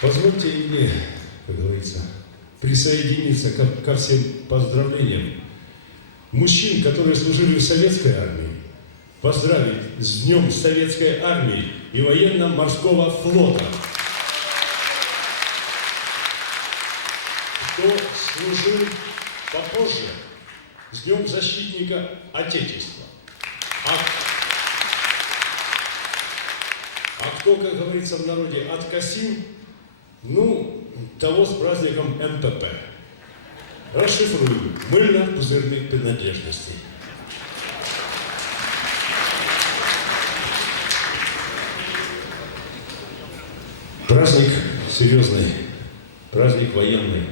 Позвольте мне, как говорится, присоединиться ко всем поздравлениям мужчин, которые служили в советской армии, поздравить с Днем Советской армии и военно-морского флота. Кто служил попозже, с Днем Защитника Отечества. А кто, как говорится в народе, откосил, ну, того с праздником МПП. Расшифрую. Мыльно-пузырных принадлежностей. Праздник серьезный, праздник военный.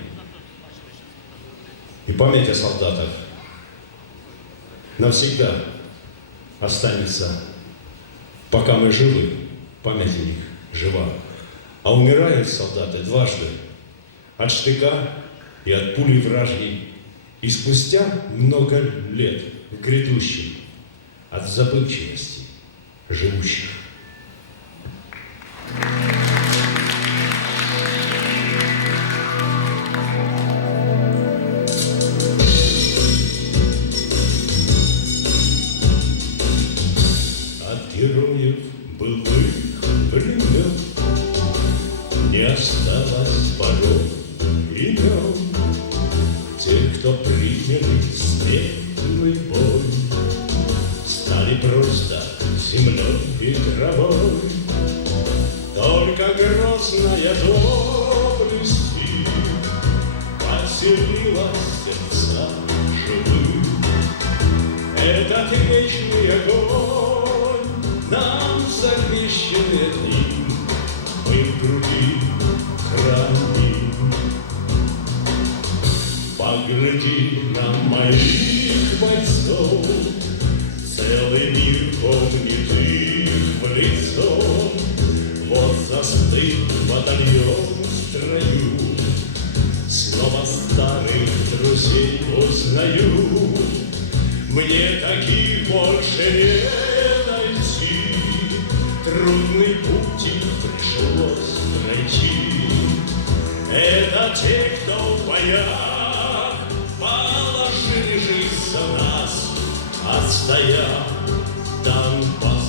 И память о солдатах навсегда останется, пока мы живы, память о них жива. А умирают солдаты дважды, от штыка и от пули вражьей, и спустя много лет в грядущем от забывчивости живущих. От героев былых времен не осталось порой имен. Те, кто приняли смертный бой, стали просто землей и травой. Только грозная доблесть их поселила сердца живых. Этот вечный огонь нам завещанный от них, мы в груди храним. Погляди на моих бойцов, целый мир помнит их в лицо. Вот застыл батальон в строю, снова старых друзей узнаю. Мне таких больше не найти, трудный путь им пришлось пройти. Это те, кто в боях положили жизнь за нас, отстояв там пас.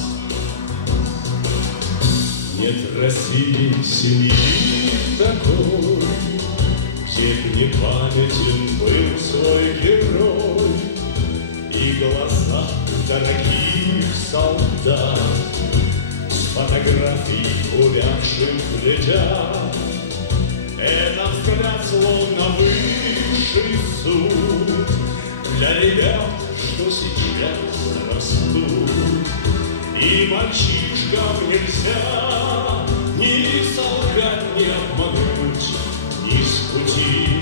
Нет в России семьи такой, где б не памятен был свой герой. И глаза дорогих солдат с фотографий увядших глядят. Это взгляд словно высший суд для ребят, что сейчас растут. И мальчишкам нельзя ни солгать, ни обмануть, ни с пути